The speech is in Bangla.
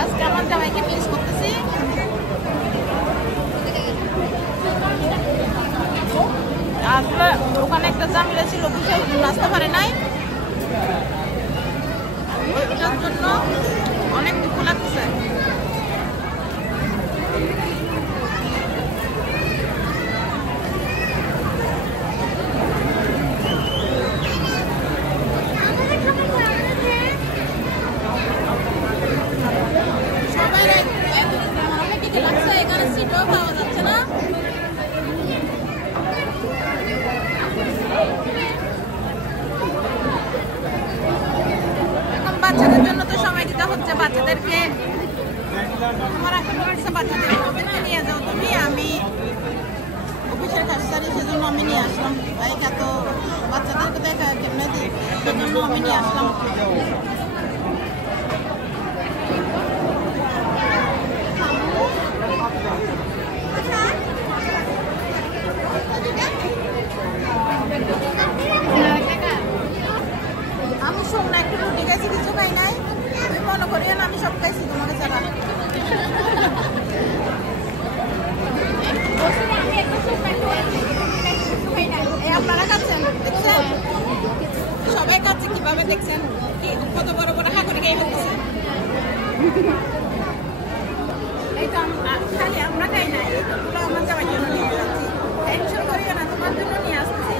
আজকে আমার জামাইকে মিস করতেছি। আসলে ওখানে একটা ঝামেলা ছিল, বিশেষ আসতে পারে নাই, ওইটার জন্য অনেক দুঃখ লাগতেছে। বাচ্চাদের জন্য তো সময় দিতে হচ্ছে, বাচ্চাদেরকে তোমার এখন বাচ্চাদেরকে নিয়ে যাও তুমি, আমি অফিসের কাজ সারি, সেজন্য আমি নিয়ে আসলাম। একা তো বাচ্চাদেরকে তো একা কেমনে দিই, সেজন্য আমি নিয়ে আসলাম। আমি শোন একটু রুটি খাইছি, কিছু খাই নাই, তুমি মনে করিও না আমি সব খাইছি তোমাকে ছাড়া। আপনারা খাচ্ছেন, দেখছেন সবাই খাচ্ছে কিভাবে, দেখছেন কত বড় বড় হা করে খেয়ে ফেলতেছে। এই তো খালি আমরা খাই না, এগুলো আমার জামাই জন্য নিয়ে যাচ্ছি। টেনশন করিও না, তোমার জন্য নিয়ে আসতেছি।